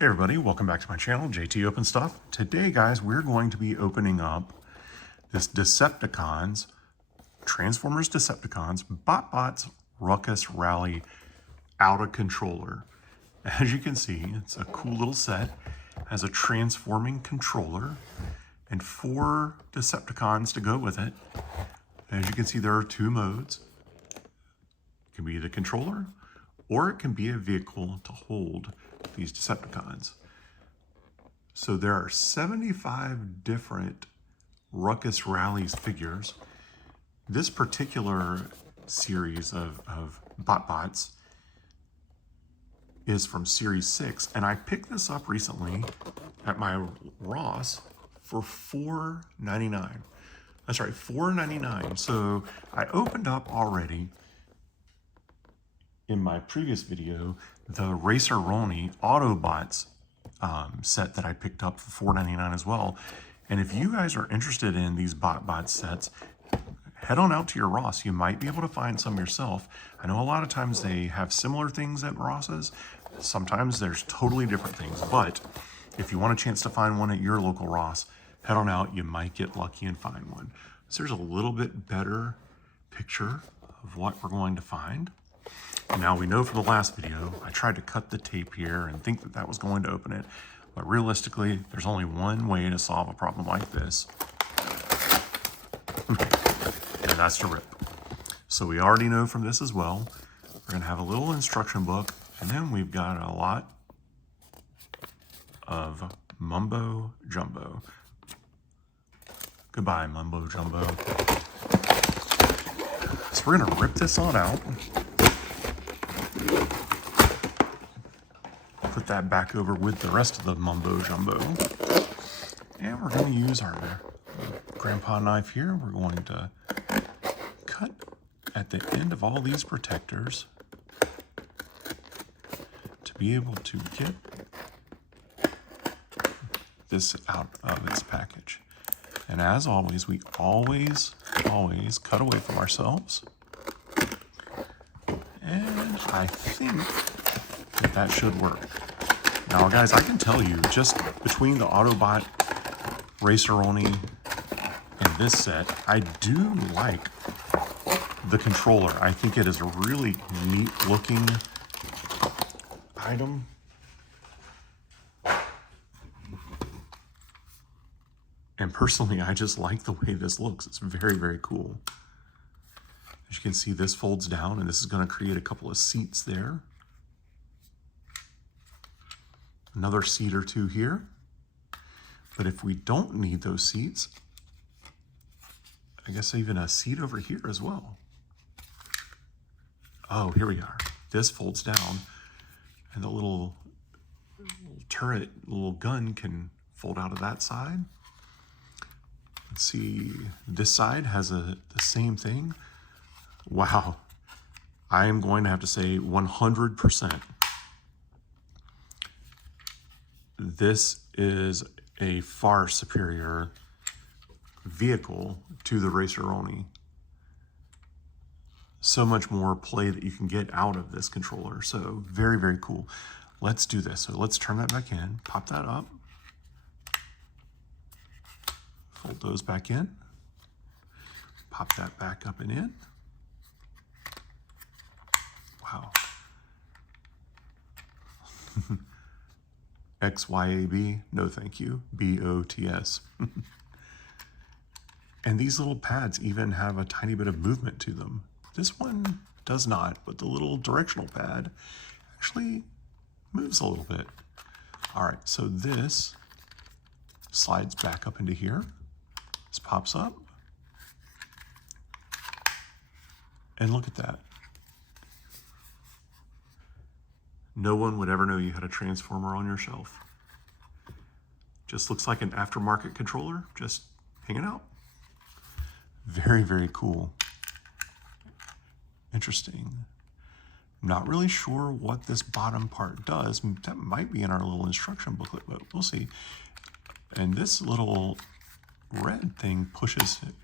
Hey everybody, welcome back to my channel, JT Open Stuff. Today guys, we're going to be opening up this Transformers Decepticons, BotBots Ruckus Rally Outta controller. As you can see, it's a cool little set. It has a transforming controller and 4 Decepticons to go with it. As you can see, there are 2 modes. It can be the controller, or it can be a vehicle to hold these Decepticons. So there are 75 different Ruckus Rallies figures. This particular series of BotBots is from Series 6, and I picked this up recently at my Ross for $4.99. That's right, $4.99. So I opened up already in my previous video the Racer-Roni Autobots set that I picked up for $4.99 as well. And if you guys are interested in these BotBots sets, head on out to your Ross. You might be able to find some yourself. I know a lot of times they have similar things at Ross's. Sometimes there's totally different things. But if you want a chance to find one at your local Ross, head on out. You might get lucky and find one. So there's a little bit better picture of what we're going to find. Now we know from the last video, I tried to cut the tape here and think that that was going to open it, but realistically, there's only one way to solve a problem like this, and that's to rip. So we already know from this as well, we're gonna have a little instruction book, and then we've got a lot of mumbo jumbo. Goodbye, mumbo jumbo. So we're gonna rip this on out. Put that back over with the rest of the mumbo jumbo. And we're going to use our grandpa knife here. We're going to cut at the end of all these protectors to be able to get this out of its package. And as always, we always cut away from ourselves. And I think that should work. Now guys, I can tell you, just between the Autobot, Racer-Roni, and this set, I do like the controller. I think it is a really neat looking item. And personally, I just like the way this looks. It's very, very cool. As you can see, this folds down, and this is going to create a couple of seats there. Another seat or two here. But if we don't need those seats, I guess even a seat over here as well. Oh, here we are. This folds down, and the little turret, little gun can fold out of that side. Let's see, this side has the same thing. Wow, I am going to have to say 100%. This is a far superior vehicle to the Racer-Roni. So much more play that you can get out of this controller. So very, very cool. Let's do this. So let's turn that back in, pop that up, fold those back in, pop that back up and in. Wow. XYAB, no thank you, BOTS. And these little pads even have a tiny bit of movement to them. This one does not, but the little directional pad actually moves a little bit. All right, so this slides back up into here. This pops up. And look at that. No one would ever know you had a Transformer on your shelf. Just looks like an aftermarket controller, just hanging out. Very, very cool. Interesting. Not really sure what this bottom part does. That might be in our little instruction booklet, but we'll see. And this little red thing pushes it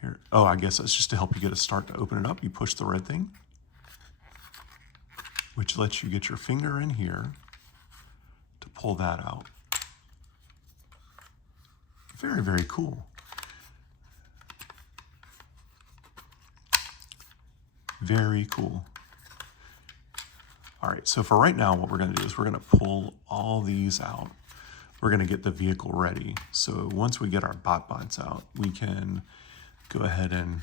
here. Oh, I guess that's just to help you get a start to open it up. You push the red thing, which lets you get your finger in here pull that out. Very, very cool. Very cool. All right, so for right now, what we're gonna do is we're gonna pull all these out. We're gonna get the vehicle ready. So once we get our BotBots out, we can go ahead and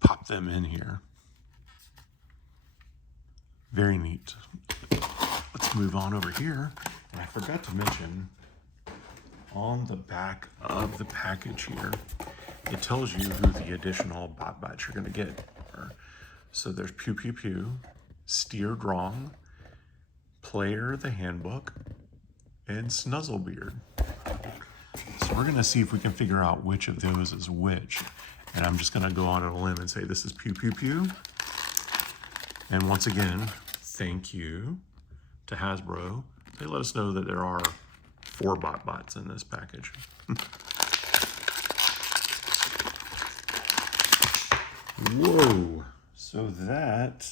pop them in here. Very neat. Let's move on over here. And I forgot to mention, on the back of the package here, it tells you who the additional BotBots you're gonna get are. So there's Pew Pew Pew, Steered Wrong, Player the Handbook, and Snuzzlebeard. So we're gonna see if we can figure out which of those is which. And I'm just gonna go on a limb and say this is Pew Pew Pew. And once again, thank you to Hasbro. They let us know that there are 4 BotBots in this package. Whoa, so that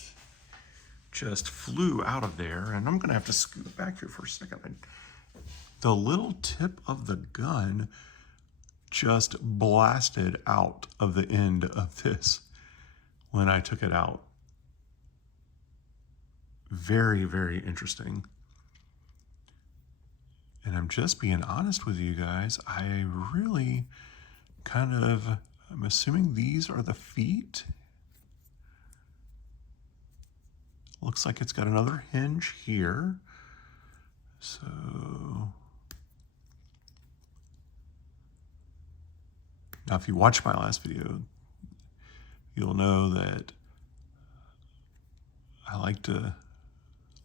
just flew out of there, and I'm gonna have to scoot back here for a second. The little tip of the gun just blasted out of the end of this when I took it out. Very, very interesting. And I'm just being honest with you guys, I really I'm assuming these are the feet. Looks like it's got another hinge here. So now if you watch my last video, you'll know that I like to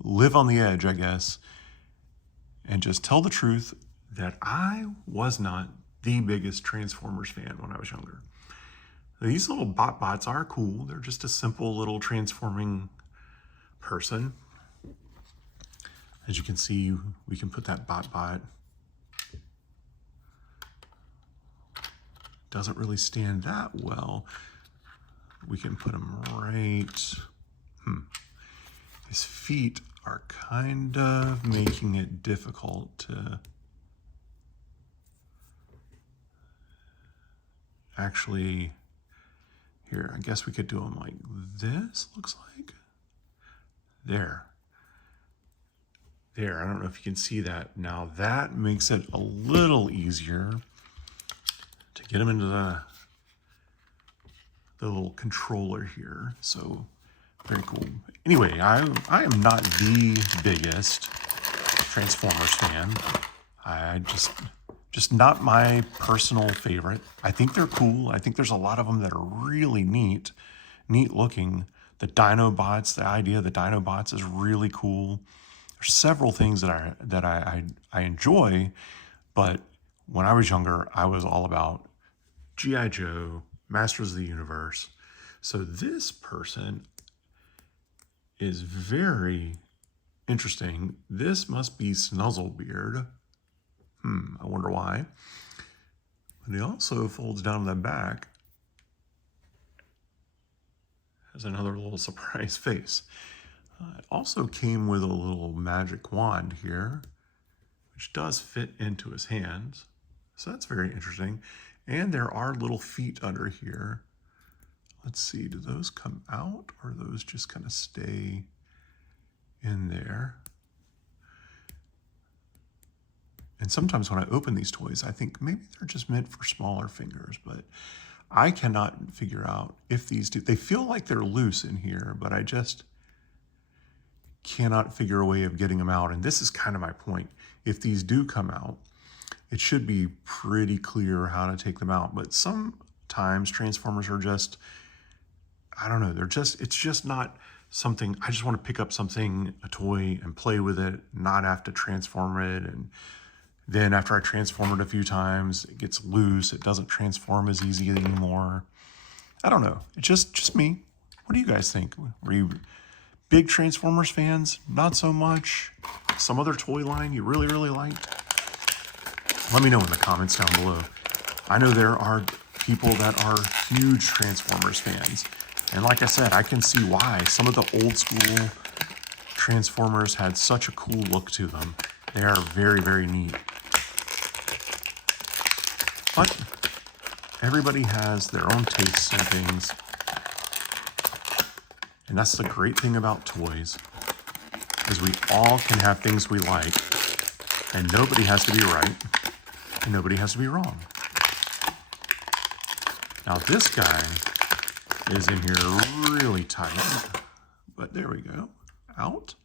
live on the edge, I guess, and just tell the truth that I was not the biggest Transformers fan when I was younger. These little BotBots are cool. They're just a simple little transforming person. As you can see, we can put that BotBot. Doesn't really stand that well. We can put him right. His feet are kind of making it difficult to actually. Here, I guess we could do them like this, looks like. There. There, I don't know if you can see that. Now that makes it a little easier to get them into the little controller here. So, very cool. Anyway, I am not the biggest Transformers fan. I just not my personal favorite. I think they're cool. I think there's a lot of them that are really neat looking. The Dinobots, the idea of the Dinobots is really cool. There's several things that I enjoy, but when I was younger, I was all about G.I. Joe, Masters of the Universe. So this person is very interesting. This must be Snuzzlebeard. I wonder why. But he also folds down the back. Has another little surprise face. It also came with a little magic wand here, which does fit into his hands. So that's very interesting. And there are little feet under here. Let's see, do those come out or those just kind of stay in there? And sometimes when I open these toys, I think maybe they're just meant for smaller fingers, but I cannot figure out if these do. They feel like they're loose in here, but I just cannot figure a way of getting them out. And this is kind of my point. If these do come out, it should be pretty clear how to take them out. But sometimes Transformers are just, I don't know, it's just not something, I just want to pick up something, a toy, and play with it, not have to transform it. And then after I transform it a few times, it gets loose. It doesn't transform as easy anymore. I don't know. It's just me. What do you guys think? Were you big Transformers fans? Not so much? Some other toy line you really, really liked? Let me know in the comments down below. I know there are people that are huge Transformers fans. And like I said, I can see why some of the old school Transformers had such a cool look to them. They are very, very neat. But everybody has their own tastes and things. And that's the great thing about toys, is we all can have things we like, and nobody has to be right, and nobody has to be wrong. Now this guy is in here really tight, but there we go, out.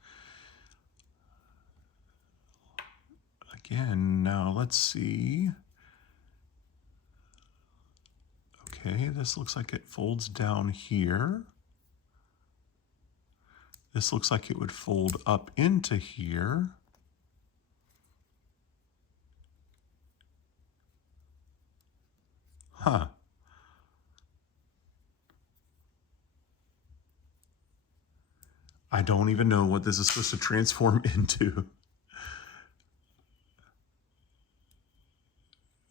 Again, now let's see. Okay, this looks like it folds down here. This looks like it would fold up into here. Huh. I don't even know what this is supposed to transform into.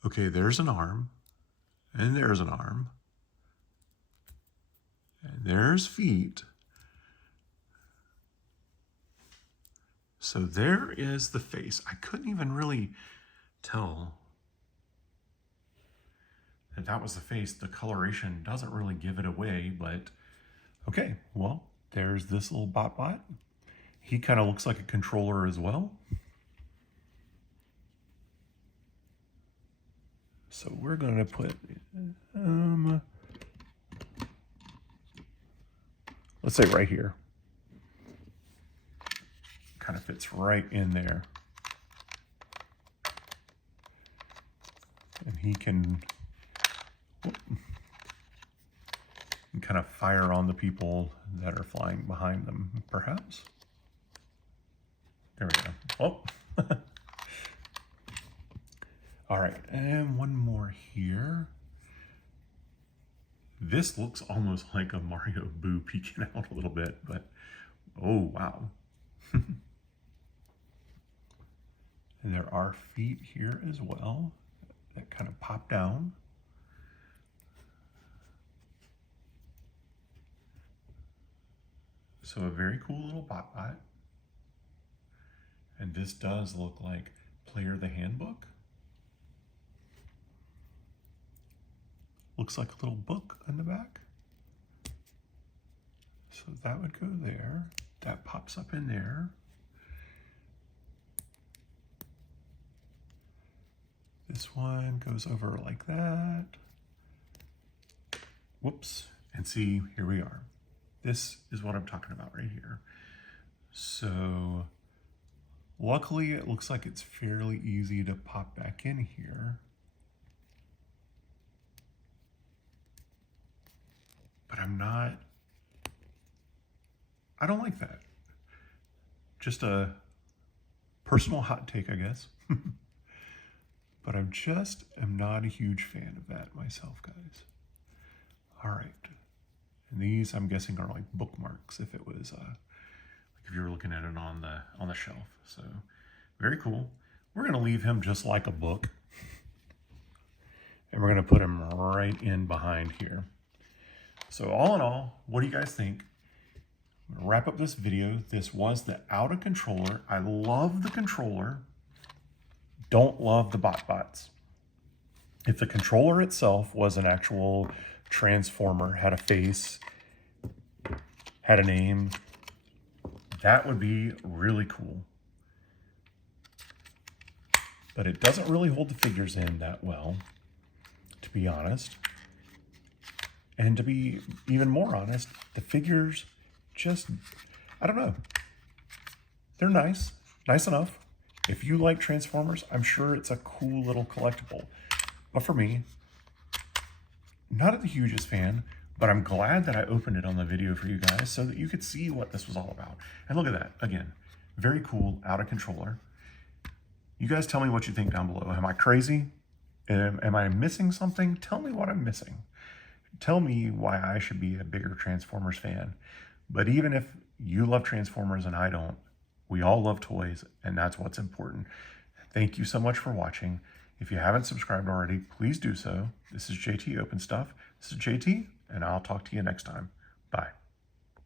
Okay, there's an arm, and there's an arm, and there's feet. So there is the face. I couldn't even really tell that that was the face. The coloration doesn't really give it away, but okay, well, there's this little BotBot. He kind of looks like a controller as well. So we're going to put, let's say right here. Kind of fits right in there. And he can kind of fire on the people that are flying behind them, perhaps. There we go. Oh. All right, and one more here. This looks almost like a Mario Boo peeking out a little bit, but oh, wow. And there are feet here as well that kind of pop down. So a very cool little BotBot. And this does look like Player the Handbook. Looks like a little book in the back. So that would go there. That pops up in there. This one goes over like that. Whoops. And see, here we are. This is what I'm talking about right here. So luckily it looks like it's fairly easy to pop back in here. But I don't like that. Just a personal hot take, I guess. But I'm not a huge fan of that myself, guys. All right. And these, I'm guessing, are like bookmarks if it was, like if you were looking at it on the shelf. So very cool. We're going to leave him just like a book. And we're going to put him right in behind here. So all in all, what do you guys think? I'm going to wrap up this video. This was the Outta controller. I love the controller. Don't love the BotBots. If the controller itself was an actual transformer, had a face, had a name, that would be really cool. But it doesn't really hold the figures in that well, to be honest. And to be even more honest, the figures just, I don't know. They're nice enough. If you like Transformers, I'm sure it's a cool little collectible. But for me, not the hugest fan, but I'm glad that I opened it on the video for you guys so that you could see what this was all about. And look at that, again, very cool Outta controller. You guys tell me what you think down below. Am I crazy? Am I missing something? Tell me what I'm missing. Tell me why I should be a bigger Transformers fan. But even if you love Transformers and I don't, we all love toys, and that's what's important. Thank you so much for watching. If you haven't subscribed already, please do so. This is JT Open Stuff. This is JT, and I'll talk to you next time. Bye. Bye.